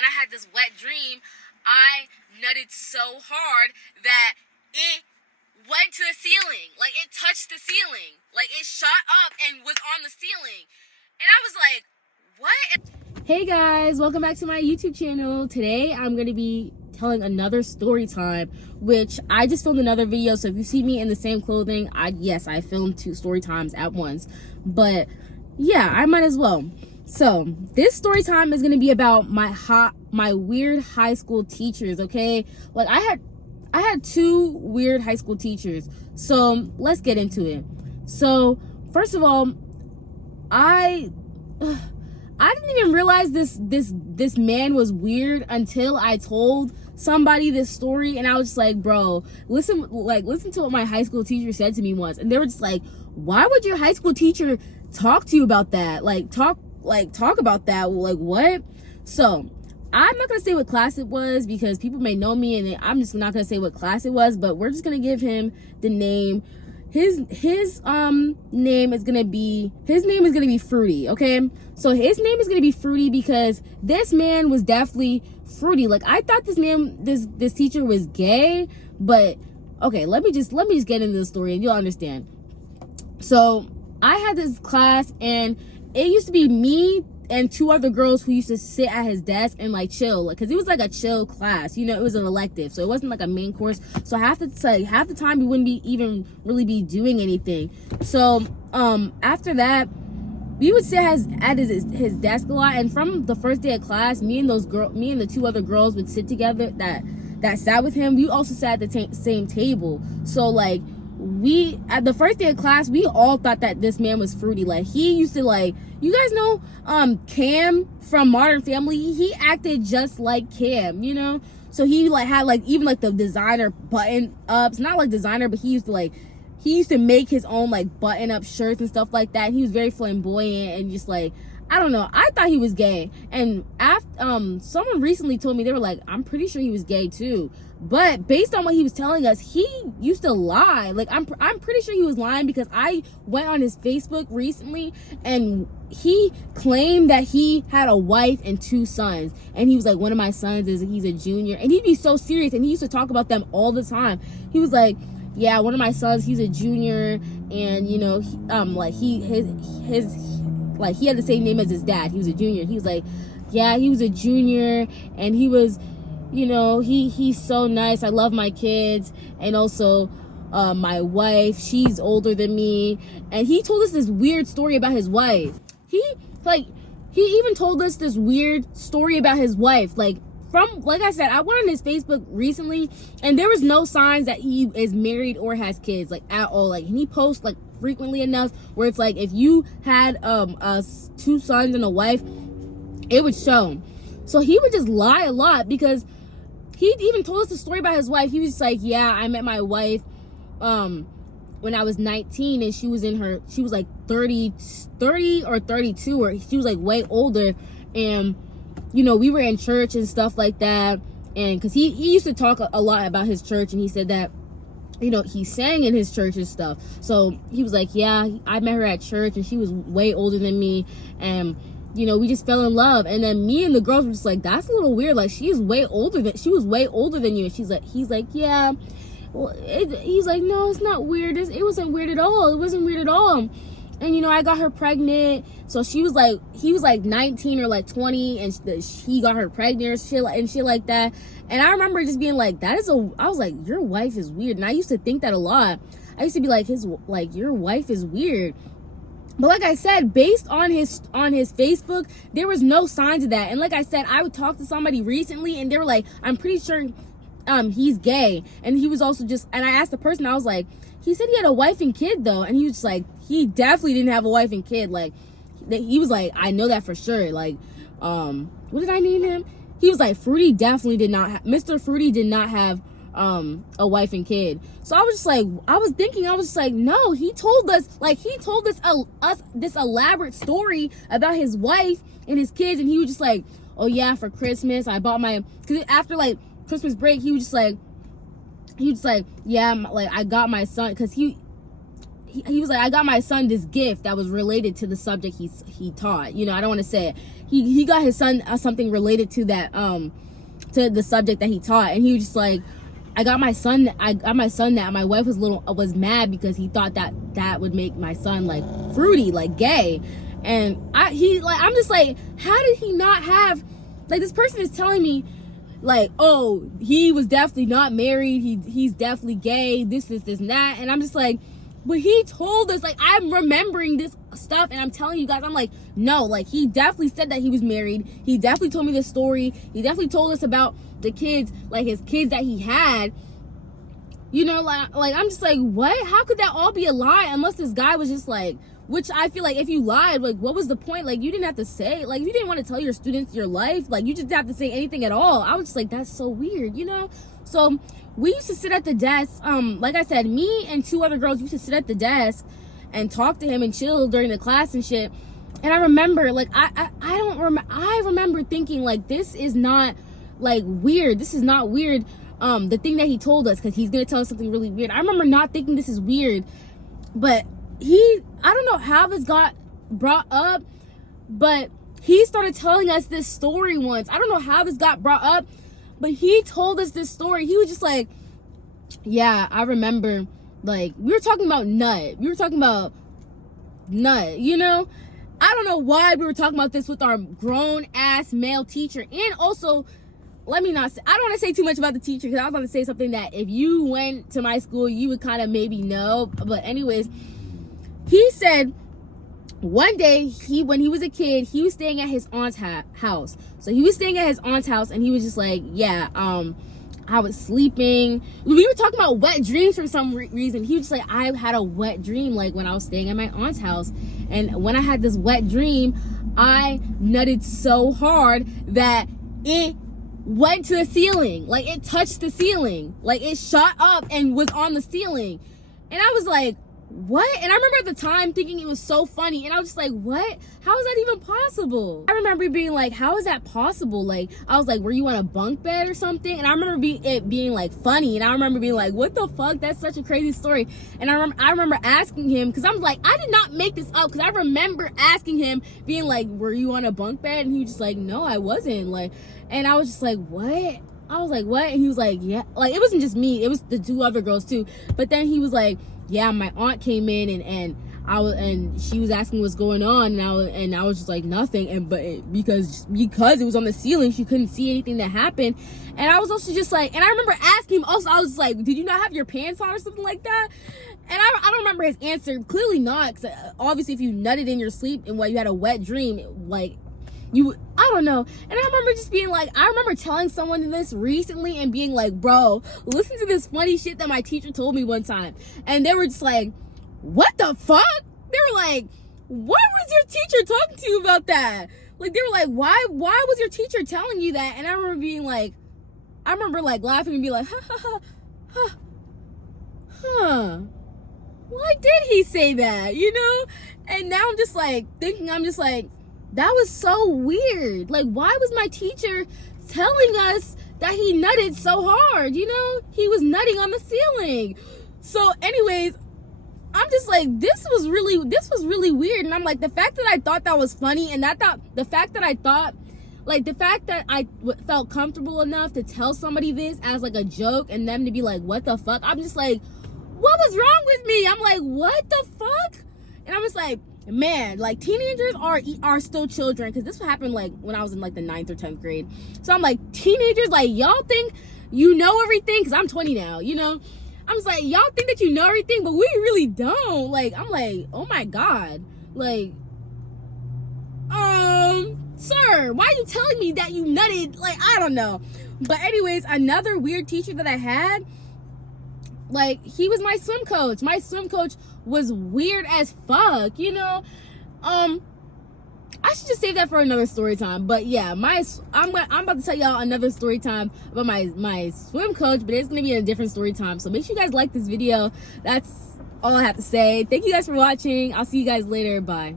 when I had this wet dream, I nutted so hard that it went to the ceiling. Like, it touched the ceiling. Like, it shot up and was on the ceiling. And I was like, what? Hey guys, welcome back to my YouTube channel. Today I'm going to be telling another story time, which I just filmed another video. So if you see me in the same clothing, I filmed 2 story times at once. But yeah, I might as well. So this story time is going to be about my weird high school teachers, okay? Like I had 2 weird high school teachers. So let's get into it. So first of all, I didn't even realize this man was weird until I told somebody this story, and I was just like, bro, listen to what my high school teacher said to me once. And they were just like, why would your high school teacher talk to you about that? Talk about that? Like, what? So I'm not gonna say what class it was because people may know me, and I'm just not gonna say what class it was, but we're just gonna give him the name. His name is gonna be Fruity, okay? So his name is gonna be Fruity because this man was definitely fruity. Like, I thought this teacher was gay, but okay, let me just get into the story and you'll understand. So I had this class, and it used to be me and 2 other girls who used to sit at his desk and like chill, like, because it was like a chill class, you know. It was an elective, so it wasn't like a main course. So half the time we wouldn't be even really be doing anything. So after that, we would sit at his desk a lot. And from the first day of class, me and the 2 other girls would sit together that sat with him. We also sat at the same table. So like, we at the first day of class, we all thought that this man was fruity. Like, he used to, like, you guys know Cam from Modern Family. He acted just like Cam, you know. So he like had like even like the designer button ups, not like designer, but he used to make his own like button up shirts and stuff like that. He was very flamboyant and just like, I don't know, I thought he was gay. And after someone recently told me, they were like, I'm pretty sure he was gay too. But based on what he was telling us, he used to lie. Like, I'm pretty sure he was lying, because I went on his Facebook recently and he claimed that he had a wife and 2 sons. And he was like, one of my sons he's a junior. And he'd be so serious, and he used to talk about them all the time. He was like, yeah, one of my sons, he's a junior, and you know, he had the same name as his dad. He was a junior. He was like, yeah, he was a junior, and he was, you know, he's so nice. I love my kids, and also my wife, she's older than me. And he told us this weird story about his wife. He even told us this weird story about his wife. Like I said, I went on his Facebook recently, and there was no signs that he is married or has kids, like, at all. Like, and he posts like frequently enough where it's like, if you had 2 sons and a wife, it would show. So he would just lie a lot, because he even told us the story about his wife. He was just like, yeah, I met my wife when I was 19, and she was like 30 or 32, or she was like way older. And you know, we were in church and stuff like that. And because he used to talk a lot about his church, and he said that, you know, he sang in his church and stuff. So he was like, yeah, I met her at church, and she was way older than me, and you know, we just fell in love. And then me and the girls were just like, that's a little weird. Like, she was way older than you. And he's like, yeah. Well, he's like, no, it's not weird. It wasn't weird at all. It wasn't weird at all. And you know, I got her pregnant. So he was like 19 or like 20, and he got her pregnant and shit like that. And I remember just being like, I was like, your wife is weird. And I used to think that a lot. I used to be like, your wife is weird. But like I said, based on his Facebook, there was no signs of that. And like I said, I would talk to somebody recently, and they were like, I'm pretty sure he's gay. And he was also and I asked the person, I was like, he said he had a wife and kid though. And he was just like, he definitely didn't have a wife and kid. Like, he was like, I know that for sure. Like, what did I name him? He was like, Fruity definitely did not have, Mr. Fruity did not have a wife and kid. So I was just like, no, he told us this elaborate story about his wife and his kids. And he was just like, oh yeah, for Christmas I bought because after like Christmas break, he was just like, yeah, like, I got my son, because he was like, I got my son this gift that was related to the subject he taught. You know, I don't want to say it. he got his son something related to that to the subject that he taught, and he was just like, I got my son that. My wife was mad because he thought that would make my son like fruity, like gay. And I'm just like, how did he not have, like, this person is telling me like, oh, he was definitely not married, he's definitely gay, this and that. And I'm just like, but he told us, like, I'm remembering this stuff and I'm telling you guys, I'm like, no, like, he definitely said that he was married, he definitely told me this story, he definitely told us about the kids, like his kids that he had, you know, like I'm just like, what? How could that all be a lie? Unless this guy was just like, which I feel like if you lied, like, what was the point? Like, you didn't have to say, like, you didn't want to tell your students your life, like, you just didn't have to say anything at all. I was just like, that's so weird, you know? So we used to sit at the desk, like I said, me and 2 other girls used to sit at the desk and talk to him and chill during the class and shit. And I remember, like, I remember thinking, like, this is not, like, weird. This is not weird, the thing that he told us, because he's gonna tell us something really weird. I remember not thinking this is weird, but I don't know how this got brought up, but he started telling us this story once. I don't know how this got brought up, but he told us this story. He was just like, yeah, I remember, like, we were talking about nut, you know? I don't know why we were talking about this with our grown ass male teacher. And also, I don't want to say too much about the teacher, because I was going to say something that if you went to my school, you would kind of maybe know. But anyways, he said one day, when he was a kid, he was staying at his aunt's house. So he was staying at his aunt's house, and he was just like, yeah, I was sleeping. We were talking about wet dreams for some reason. He was just like, I had a wet dream, like, when I was staying at my aunt's house. And when I had this wet dream, I nutted so hard that it went to the ceiling. Like, it touched the ceiling. Like, it shot up and was on the ceiling. And I was like, what? And I remember at the time thinking it was so funny, and I was just like, what? How is that even possible? I remember being like, how is that possible? Like, I was like, were you on a bunk bed or something? And I remember it being like funny, and I remember being like, what the fuck? That's such a crazy story. And I remember asking him, because I was like, I did not make this up, because I remember asking him, being like, were you on a bunk bed? And he was just like, no, I wasn't. Like, and I was just like, what? I was like, what? And he was like, yeah. Like, it wasn't just me, it was the 2 other girls too. But then he was like, yeah, my aunt came in and she was asking what's going on, and I was just like, nothing. But because it was on the ceiling, she couldn't see anything that happened. And I was also just like, and I remember asking him also, I was like, did you not have your pants on or something like that? And I don't remember his answer. Clearly not, because obviously if you nutted in your sleep and you had a wet dream, like, I don't know. And I remember just being like, I remember telling someone this recently and being like, bro, listen to this funny shit that my teacher told me one time. And they were just like, what the fuck? They were like, what was your teacher talking to you about that? Like, they were like, why was your teacher telling you that? And I remember like laughing and be like, huh, why did he say that, you know? And now I'm just like thinking, that was so weird. Like, why was my teacher telling us that he nutted so hard? You know, he was nutting on the ceiling. So anyways, I'm just like, this was really weird. And I'm like, the fact that I thought that was funny, and the fact that I felt comfortable enough to tell somebody this as like a joke, and them to be like, what the fuck? I'm just like, what was wrong with me? I'm like, what the fuck? And I'm just like, man, like, teenagers are still children, because this happened like when I was in like the 9th or 10th grade. So I'm like, teenagers, like, y'all think you know everything, because I'm 20 now, you know? I'm just like, y'all think that you know everything, but we really don't. Like, I'm like, oh my god, like, sir, why are you telling me that you nutted? Like, I don't know. But anyways, another weird teacher that I had, like, he was my swim coach. My swim coach was weird as fuck, you know? I should just save that for another story time. But yeah, I'm about to tell y'all another story time about my swim coach, but it's gonna be in a different story time. So make sure you guys like this video. That's all I have to say. Thank you guys for watching. I'll see you guys later. Bye.